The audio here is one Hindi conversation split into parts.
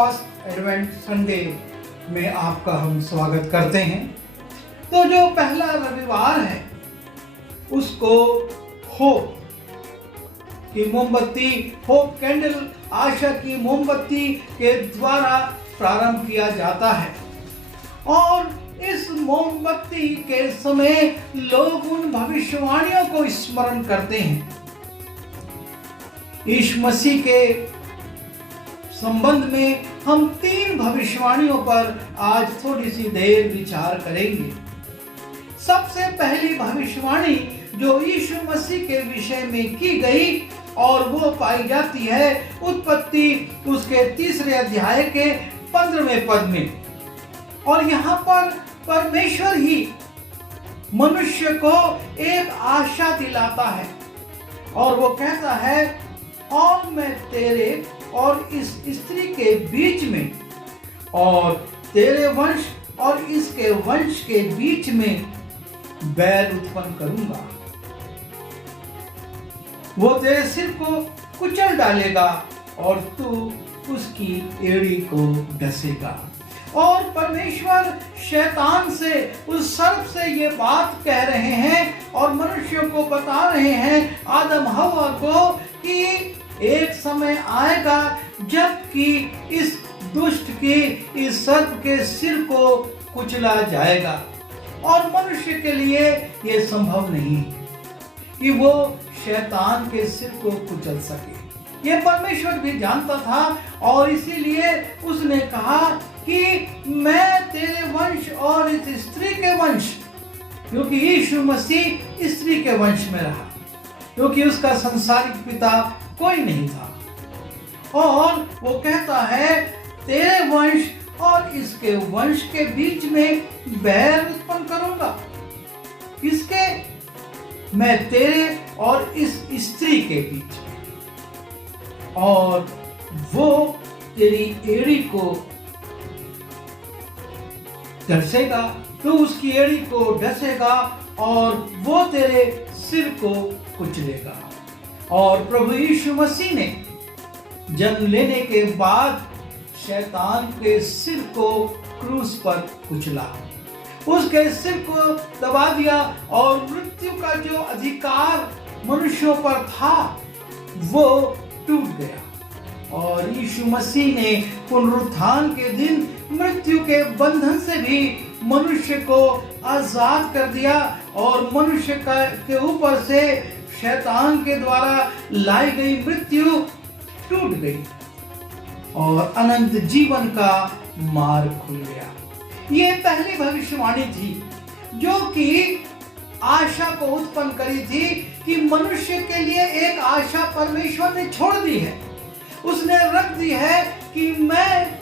फर्स्ट एडवेंट संडे में आपका हम स्वागत करते हैं। तो जो पहला रविवार है उसको होप की मोमबत्ती, होप कैंडल, आशा की मोमबत्ती के द्वारा प्रारंभ किया जाता है। और इस मोमबत्ती के समय लोग उन भविष्यवाणियों को स्मरण करते हैं। यीशु मसीह के संबंध में हम 3 भविष्यवाणियों पर आज थोड़ी सी देर विचार करेंगे। सबसे पहली भविष्यवाणी जो यीशु मसीह के विषय में की गई और वो पाई जाती है उत्पत्ति उसके 3 अध्याय के 15वें पद में। और यहाँ पर परमेश्वर ही मनुष्य को एक आशा दिलाता है और वो कहता है, और मैं तेरे और इस स्त्री के बीच में और तेरे वंश और इसके वंश के बीच में बैर उत्पन्न करूंगा। वो तेरे सिर को कुचल डालेगा और तू उसकी एड़ी को डसेगा। और परमेश्वर शैतान से, उस सर्प से ये बात कह रहे हैं और मनुष्य को बता रहे हैं, आदम हवा को, कि एक समय आएगा जबकि इस दुष्ट की, इस सर्प के सिर को कुचला जाएगा। और मनुष्य के लिए यह संभव नहीं कि वो शैतान के सिर को कुचल सके। ये परमेश्वर भी जानता था और इसीलिए उसने कहा कि मैं तेरे वंश और इस स्त्री के वंश, क्योंकि यीशु मसीह स्त्री के वंश में रहा, क्योंकि उसका संसारिक पिता कोई नहीं था। और वो कहता है तेरे वंश और इसके वंश के बीच में बैर उत्पन्न करूंगा। किसके? मैं तेरे और इस स्त्री के बीच में, और वो तेरी एड़ी को डसेगा, तू उसकी एड़ी को डसेगा और वो तेरे सिर को कुचलेगा। और प्रभु यीशु मसीह ने जन्म लेने के बाद शैतान के सिर को क्रूस पर कुचला, उसके सिर को दबा दिया और मृत्यु का जो अधिकार मनुष्यों पर था वो टूट गया। और यीशु मसीह ने पुनरुत्थान के दिन मृत्यु के बंधन से भी मनुष्य को आजाद कर दिया और मनुष्य के ऊपर से शैतान के द्वारा लाई गई मृत्यु टूट गई और अनंत जीवन का मार्ग खुल गया। ये पहली भविष्यवाणी थी जो कि आशा को उत्पन्न करी थी कि मनुष्य के लिए एक आशा परमेश्वर ने छोड़ दी है। उसने रख दी है कि मैं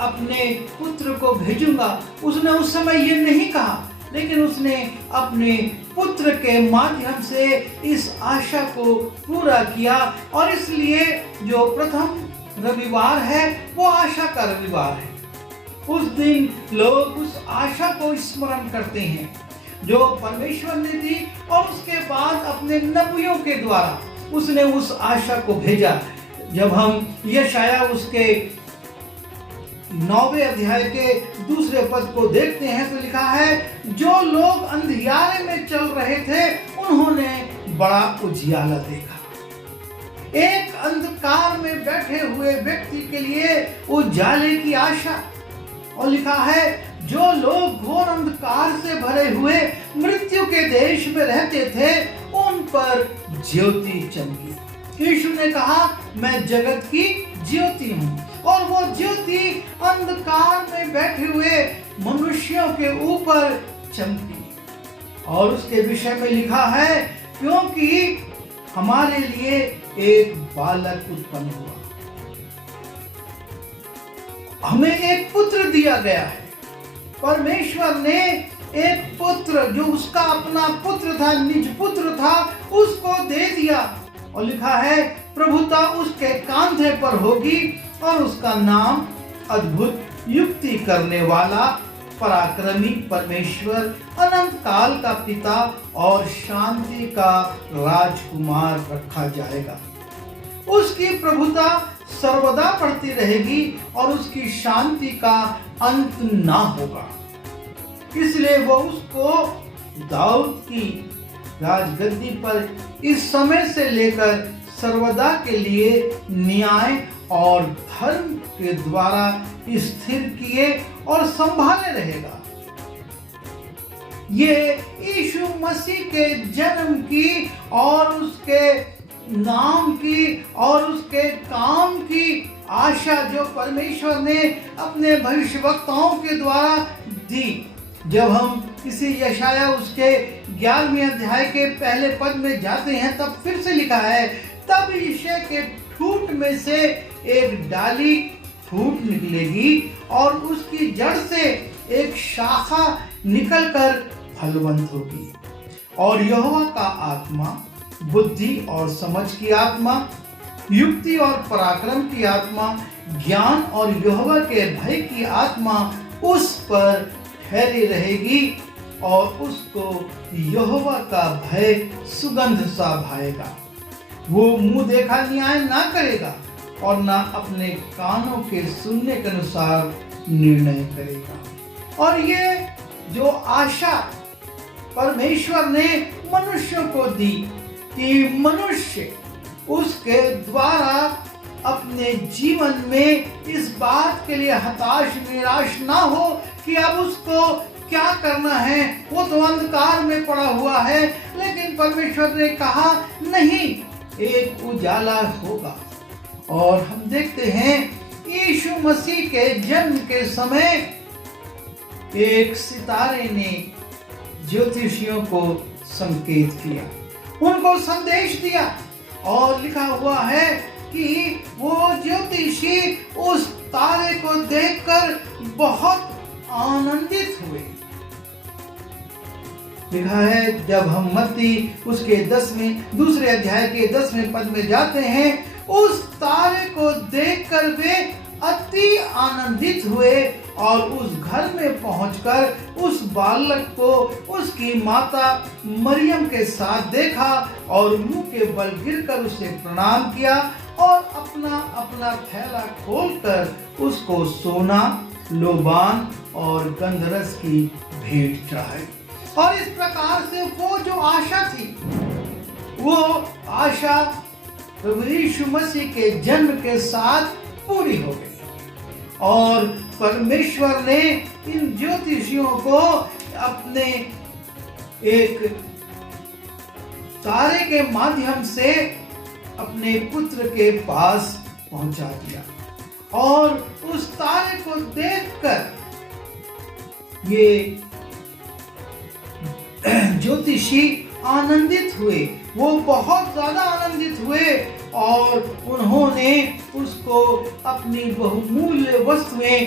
अपने पुत्र को भेजूंगा। उसने उस समय ये नहीं कहा, लेकिन उसने अपने पुत्र के माध्यम से इस आशा को पूरा किया। और इसलिए जो प्रथम रविवार है वो आशा का रविवार है। उस दिन लोग उस आशा को स्मरण करते हैं जो परमेश्वर ने दी, और उसके बाद अपने नबियों के द्वारा उसने उस आशा को भेजा। जब हम यशाया उसके 9वें अध्याय के 2 पद को देखते हैं तो लिखा है, जो लोग अंधियारे में चल रहे थे उन्होंने बड़ा उजियाला देखा। एक अंधकार में बैठे हुए व्यक्ति के लिए उजाले की आशा। और लिखा है, जो लोग घोर अंधकार से भरे हुए मृत्यु के देश में रहते थे उन पर ज्योति चमकी। यीशु ने कहा, मैं जगत की ज्योति हूँ। और वो ज्योति अंधकार में बैठे हुए मनुष्यों के ऊपर चमकी। और उसके विषय में लिखा है, क्योंकि हमारे लिए एक बालक उत्पन्न हुआ, हमें एक पुत्र दिया गया है। परमेश्वर ने एक पुत्र, जो उसका अपना पुत्र था, निज पुत्र था, उसको दे दिया। और लिखा है, प्रभुता उसके कांधे पर होगी और उसका नाम अद्भुत, युक्ति करने वाला, पराक्रमी परमेश्वर, अनंत काल का पिता और शांति का राजकुमार रखा जाएगा। उसकी प्रभुता सर्वदा बढ़ती रहेगी और उसकी शांति का अंत ना होगा। इसलिए वो उसको दाऊद की राजगद्दी पर इस समय से लेकर सर्वदा के लिए न्याय और धर्म के द्वारा स्थिर किए और संभाले रहेगा। ये यीशु मसीह के जन्म की और उसके नाम की और उसके काम की आशा जो परमेश्वर ने अपने भविष्यवक्ताओं के द्वारा दी। जब हम इसी यशाया उसके 11वें अध्याय के पहले पद में जाते हैं तब फिर से लिखा है, तब यिशै के ठूंठ में से एक डाली फूट निकलेगी और उसकी जड़ से एक शाखा निकलकर फलवंत होगी। और यहोवा का आत्मा, बुद्धि और समझ की आत्मा, युक्ति और पराक्रम की आत्मा, ज्ञान और यहोवा के भय की आत्मा उस पर ठहरी रहेगी और उसको यहोवा का भय सुगंध सा भाएगा। वो मुंह देखा न्याय ना करेगा और ना अपने कानों के सुनने के अनुसार निर्णय करेगा। और ये जो आशा परमेश्वर ने मनुष्य को दी कि मनुष्य उसके द्वारा अपने जीवन में इस बात के लिए हताश निराश ना हो कि अब उसको क्या करना है, वो तो अंधकार में पड़ा हुआ है। लेकिन परमेश्वर ने कहा नहीं, एक उजाला होगा। और हम देखते हैं यीशु मसीह के जन्म के समय एक सितारे ने ज्योतिषियों को संकेत किया, उनको संदेश दिया। और लिखा हुआ है कि वो ज्योतिषी उस तारे को देखकर बहुत आनंदित हुए। लिखा है, जब हम मत्ती उसके 10वें दूसरे अध्याय के 10वें पद में जाते हैं, उस तारे को देखकर वे अति आनंदित हुए और उस घर में पहुंचकर उस बालक को उसकी माता मरियम के साथ देखा और मुंह के बल गिरकर उसे प्रणाम किया और अपना अपना थैला खोलकर उसको सोना, लोबान और गंधरस की भेंट चढ़ाई। और इस प्रकार से वो जो आशा थी, वो आशा प्रभु यीशु मसीह के जन्म के साथ पूरी हो गई। और परमेश्वर ने इन ज्योतिषियों को अपने एक तारे के माध्यम से अपने पुत्र के पास पहुंचा दिया। और उस तारे को देखकर ये ज्योतिषी आनंदित हुए, वो बहुत ज्यादा आनंदित हुए और उन्होंने उसको अपनी बहुमूल्य वस्तुएं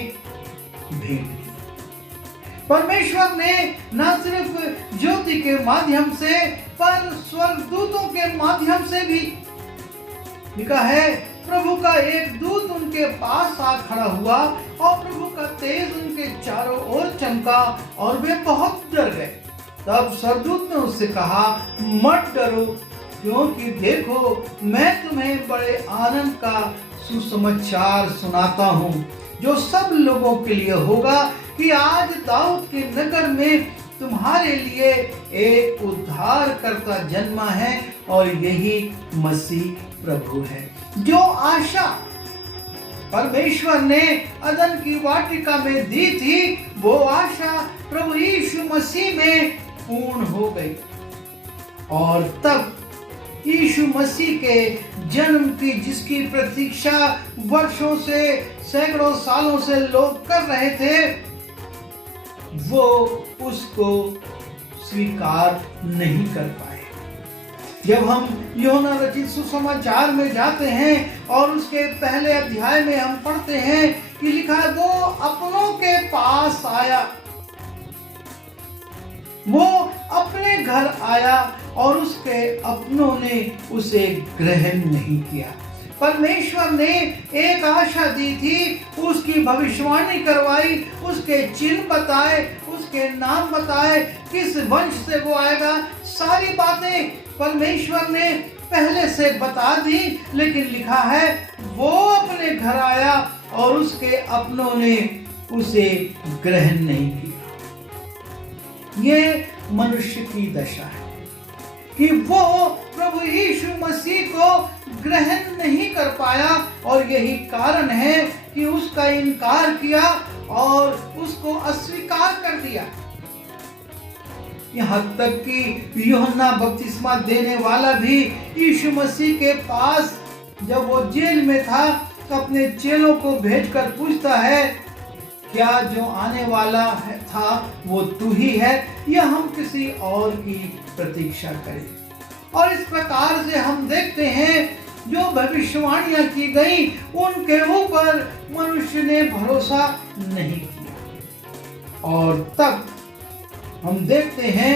भेंट की। परमेश्वर ने न सिर्फ ज्योति के माध्यम से पर स्वर्गदूतों के माध्यम से भी, लिखा है, प्रभु का एक दूत उनके पास आ खड़ा हुआ और प्रभु का तेज उनके चारों ओर चमका और वे बहुत डर गए। तब स्वर्गदूत ने उससे कहा, मत डरो, क्योंकि देखो मैं तुम्हें बड़े आनंद का सुसमाचार सुनाता हूँ, जो सब लोगों के लिए होगा कि आज दाऊद के नगर में तुम्हारे लिए एक उद्धारकर्ता जन्मा है और यही मसीह प्रभु है। जो आशा परमेश्वर ने अदन की वाटिका में दी थी, वो आशा प्रभु यीशु मसीह में पूर्ण हो गई। और तब यीशु मसीह के जन्म की जिसकी प्रतीक्षा वर्षों से, सैकड़ों सालों से लोग कर रहे थे, वो उसको स्वीकार नहीं कर पाए। जब हम यूहन्ना रचित सुसमाचार में जाते हैं और उसके पहले अध्याय में हम पढ़ते हैं कि लिखा है, वो अपनों के पास आया, वो अपने घर आया और उसके अपनों ने उसे ग्रहण नहीं किया। परमेश्वर ने एक आशा दी थी, उसकी भविष्यवाणी करवाई, उसके चिन्ह बताए, उसके नाम बताए, किस वंश से वो आएगा, सारी बातें परमेश्वर ने पहले से बता दी। लेकिन लिखा है, वो अपने घर आया और उसके अपनों ने उसे ग्रहण नहीं किया। ये मनुष्य की दशा है कि वो प्रभु यीशु मसीह को ग्रहण नहीं कर पाया, और यही कारण है कि उसका इनकार किया और उसको अस्वीकार कर दिया। यहाँ तक कि यूहन्ना बपतिस्मा देने वाला भी यीशु मसीह के पास जब वो जेल में था तो अपने चेलों को भेजकर पूछता है, क्या जो आने वाला था वो तू ही है या हम किसी और की प्रतीक्षा करें? और इस प्रकार से हम देखते हैं जो भविष्यवाणियां की गई उनके ऊपर मनुष्य ने भरोसा नहीं किया। और तब हम देखते हैं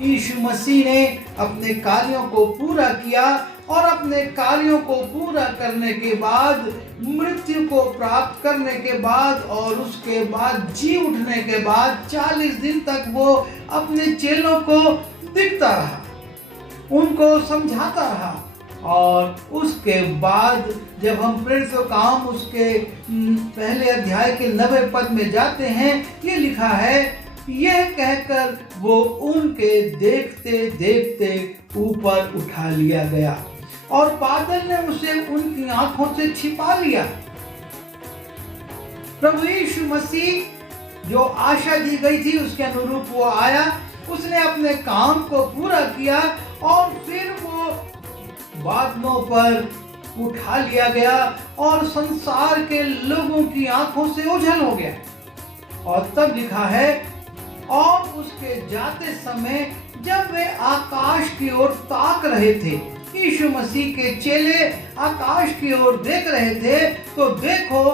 यीशु मसीह ने अपने कार्यों को पूरा किया, और अपने कार्यों को पूरा करने के बाद, मृत्यु को प्राप्त करने के बाद और उसके बाद जी उठने के बाद 40 दिन तक वो अपने चेलों को दिखता रहा, उनको समझाता रहा। और उसके बाद जब हम प्रेरितों का काम उसके पहले अध्याय के 90 पद में जाते हैं, ये लिखा है, यह कहकर वो उनके देखते देखते ऊपर उठा लिया गया और बादल ने उसे उनकी आंखों से छिपा लिया। प्रभु यीशु मसीह जो आशा दी गई थी उसके अनुरूप वो आया, उसने अपने काम को पूरा किया और फिर वो बादलों पर उठा लिया गया और संसार के लोगों की आंखों से ओझल हो गया। और तब लिखा है, और उसके जाते समय जब वे आकाश की ओर ताक रहे थे, यीशु मसीह के चेले आकाश की ओर देख रहे थे, तो देखो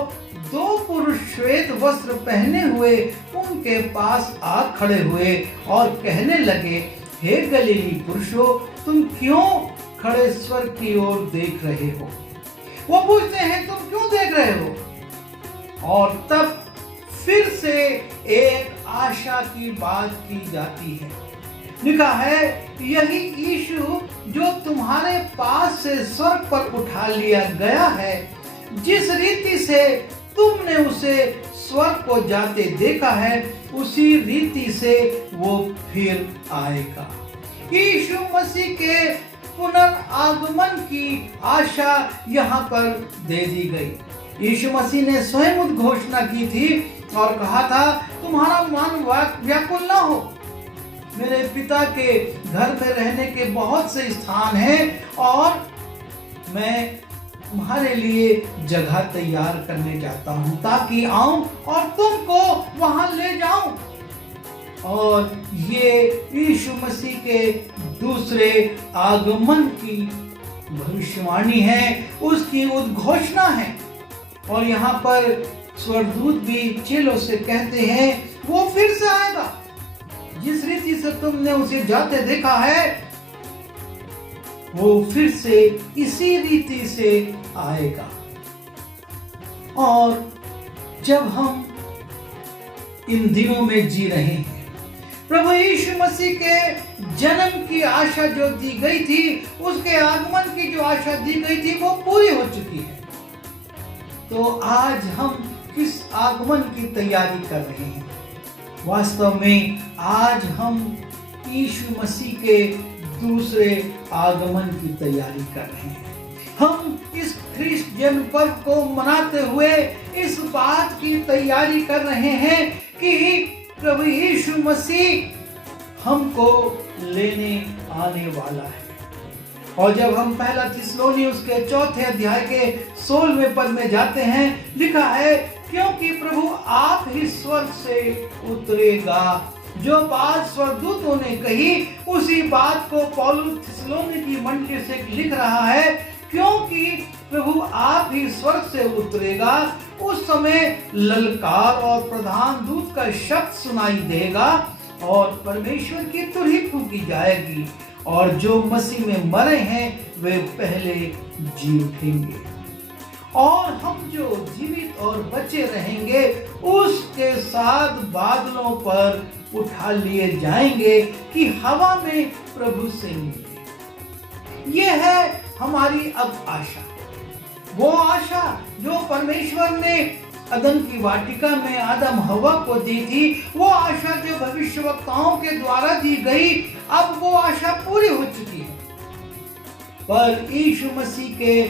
2 पुरुष श्वेत वस्त्र पहने हुए उनके पास आ खड़े हुए और कहने लगे, हे गलीली पुरुषों, तुम क्यों खड़े स्वर्ग की ओर देख रहे हो? वो पूछते हैं, तुम क्यों देख रहे हो? और तब फिर से एक आशा की बात की जाती है। लिखा है, यही यीशु जो तुम्हारे पास से स्वर्ग पर उठा लिया गया है, जिस रीति से तुमने उसे स्वर्ग को जाते देखा है, उसी रीति से वो फिर आएगा। यीशु मसीह के पुनर्आगमन की आशा यहाँ पर दे दी गई। यीशु मसीह ने स्वयं उद्घोषणा की थी और कहा था, तुम्हारा मन व्याकुल ना हो, मेरे पिता के घर में रहने के बहुत से स्थान हैं और मैं तुम्हारे लिए जगह तैयार करने जाता हूं, ताकि आऊं और तुमको वहां ले जाऊं। और ये यीशु मसीह के दूसरे आगमन की भविष्यवाणी है, उसकी उद्घोषणा है। और यहाँ पर स्वर्गदूत भी चेलों से कहते हैं, वो फिर से आएगा, जिस रीति से तुमने उसे जाते देखा है, वो फिर से इसी रीति से आएगा। और जब हम इन दिनों में जी रहे हैं, प्रभु यीशु मसीह के जन्म की आशा जो दी गई थी, उसके आगमन की जो आशा दी गई थी, वो पूरी हो चुकी है। तो आज हम किस आगमन की तैयारी कर रहे हैं? वास्तव में आज हम यीशु मसीह के दूसरे आगमन की तैयारी कर रहे हैं। हम इस ख्रीष्ट जन्म पर्व को मनाते हुए इस बात की तैयारी कर रहे हैं कि प्रभु यीशु मसीह हमको लेने आने वाला है। और जब हम पहला थिस्सलुनीय उसके 4 अध्याय के 16वें पद में जाते हैं, लिखा है, क्योंकि प्रभु आप ही स्वर्ग से उतरेगा। जो बात स्वर्गदूतों ने कही, उसी बात को पौलुस थिस्सलुनीय की मंडली से लिख रहा है, क्योंकि प्रभु आप ही स्वर्ग से उतरेगा। उस समय ललकार और प्रधान दूत का शब्द सुनाई देगा और परमेश्वर की तुरही फूंकी जाएगी, और जो मसीह में मरे हैं वे पहले जी उठेंगे, और हम जो जीवित और बचे रहेंगे उसके साथ बादलों पर उठा लिए जाएंगे कि हवा में प्रभु से मिलेंगे। यह है हमारी अब आशा। वो आशा जो परमेश्वर ने अदन की वाटिका में आदम हवा को दी थी, वो आशा जो भविष्यवक्ताओं के द्वारा दी गई, अब वो आशा पूरी हो चुकी है। पर यीशु मसीह के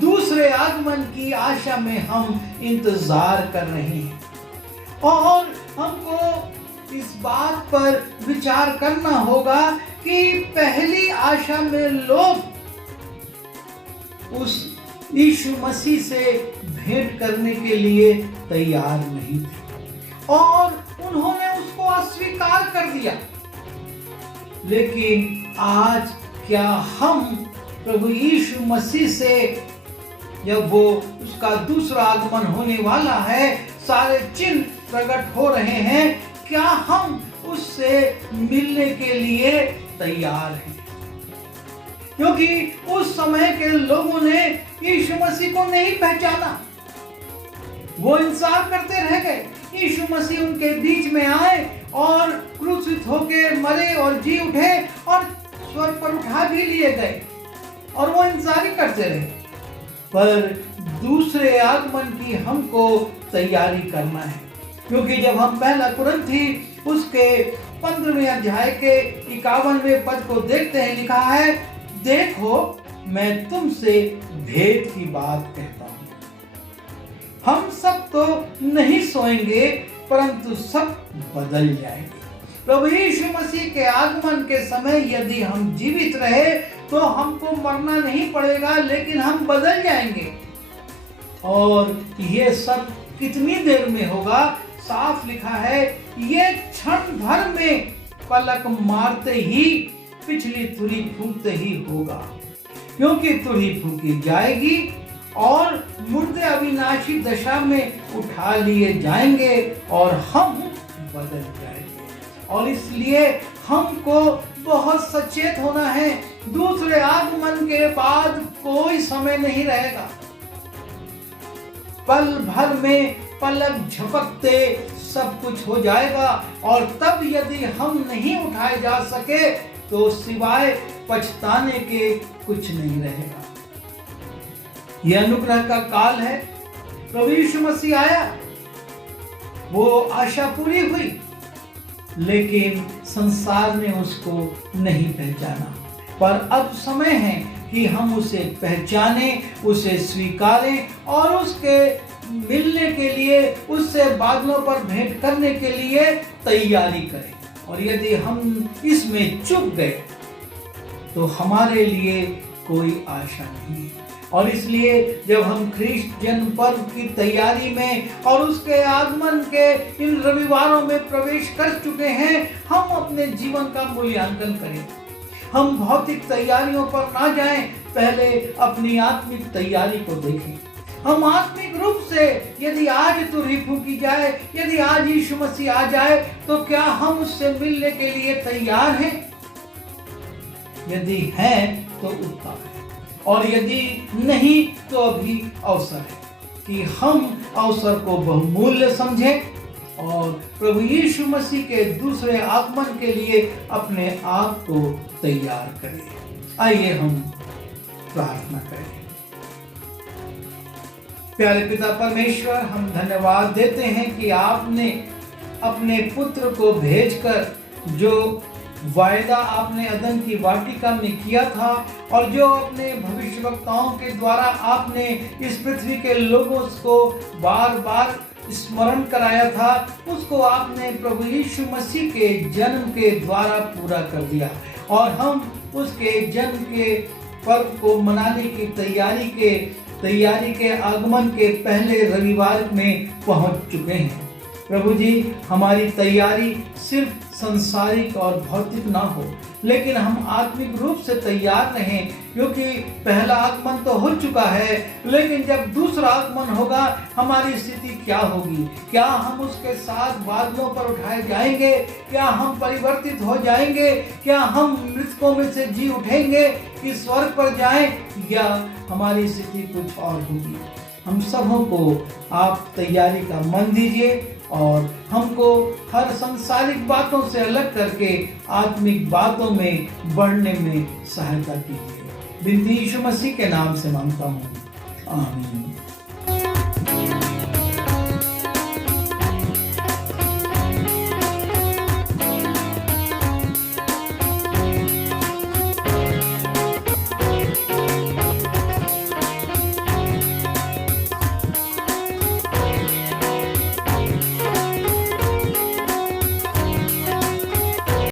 दूसरे आगमन की आशा में हम इंतजार कर रहे हैं और हमको इस बात पर विचार करना होगा कि पहली आशा में लोग उस यीशु मसीह से भेंट करने के लिए तैयार नहीं थे और उन्होंने उसको अस्वीकार कर दिया। लेकिन आज क्या हम प्रभु यीशु मसीह से, जब वो उसका दूसरा आगमन होने वाला है, सारे चिन्ह प्रकट हो रहे हैं, क्या हम उससे मिलने के लिए तैयार हैं? क्योंकि उस समय के लोगों ने यीशु मसीह को नहीं पहचाना, वो इंतजार करते रह गए। यीशु मसीह उनके बीच में आए और क्रूसित होकर मरे और जी उठे और स्वर्ग पर उठा भी लिए गए और वो इंतजार करते रहे। पर दूसरे आगमन की हमको तैयारी करना है, क्योंकि जब हम पहला कुरिन्थी उसके 15वें अध्याय के 51वें पद को देखते हैं, लिखा है, देखो मैं तुमसे भेद की बात कहता हूं, हम सब तो नहीं सोएंगे परंतु सब बदल जाएंगे। प्रभु यीशु मसीह के आगमन के समय यदि हम जीवित रहे तो हमको मरना नहीं पड़ेगा, लेकिन हम बदल जाएंगे। और ये सब कितनी देर में होगा? साफ लिखा है, ये क्षण भर में पलक मारते ही, पिछली तुरही फूंकते ही होगा, क्योंकि तुरही फूंकी जाएगी और मुर्दे अविनाशी दशा में उठा लिए जाएंगे और हम बदल जाएंगे। और इसलिए हमको बहुत सचेत होना है। दूसरे आगमन के बाद कोई समय नहीं रहेगा, पल भर में पलक झपकते सब कुछ हो जाएगा और तब यदि हम नहीं उठाए जा सके तो सिवाय पछताने के कुछ नहीं रहेगा। यह अनुग्रह का काल है। प्रभु यीशु मसीह आया, वो आशा पूरी हुई, लेकिन संसार ने उसको नहीं पहचाना। पर अब समय है कि हम उसे पहचाने, उसे स्वीकारें और उसके मिलने के लिए, उससे बादलों पर भेंट करने के लिए तैयारी करें। और यदि हम इसमें चूक गए तो हमारे लिए कोई आशा नहीं है। और इसलिए जब हम ख्रीष्ट जन्म पर्व की तैयारी में और उसके आगमन के इन रविवारों में प्रवेश कर चुके हैं, हम अपने जीवन का मूल्यांकन करें। हम भौतिक तैयारियों पर ना जाएं, पहले अपनी आत्मिक तैयारी को देखें। हम आत्मिक रूप से, यदि आज तुरही फूंकी जाए, यदि आज यीशु मसीह आ जाए, तो क्या हम उससे मिलने के लिए तैयार हैं? यदि हैं तो उत्तम है, और यदि नहीं तो अभी अवसर है कि हम अवसर को बहुमूल्य समझें और प्रभु यीशु मसीह के दूसरे आगमन के लिए अपने आप को तैयार करें। आइए हम प्रार्थना करें। प्यारे पिता परमेश्वर, हम धन्यवाद देते हैं कि आपने अपने पुत्र को भेजकर जो वायदा आपने अदन की वाटिका में किया था और जो अपने भविष्यवक्ताओं के द्वारा आपने इस पृथ्वी के लोगों को बार बार स्मरण कराया था, उसको आपने प्रभु यीशु मसीह के जन्म के द्वारा पूरा कर दिया। और हम उसके जन्म के पर्व को मनाने की तैयारी के आगमन के पहले रविवार में पहुंच चुके हैं। प्रभु जी, हमारी तैयारी सिर्फ संसारिक और भौतिक ना हो, लेकिन हम आत्मिक रूप से तैयार रहें, क्योंकि पहला आगमन तो हो चुका है, लेकिन जब दूसरा आगमन होगा हमारी स्थिति क्या होगी? क्या हम उसके साथ बादलों पर उठाए जाएंगे? क्या हम परिवर्तित हो जाएंगे? क्या हम मृतकों में से जी उठेंगे कि स्वर्ग पर जाएं, या हमारी स्थिति कुछ और होगी? हम सबों को आप तैयारी का मन दीजिए और हमको हर सांसारिक बातों से अलग करके आत्मिक बातों में बढ़ने में सहायता कीजिए। बिनती यीशु मसीह के नाम से मांगता हूँ, आमीन।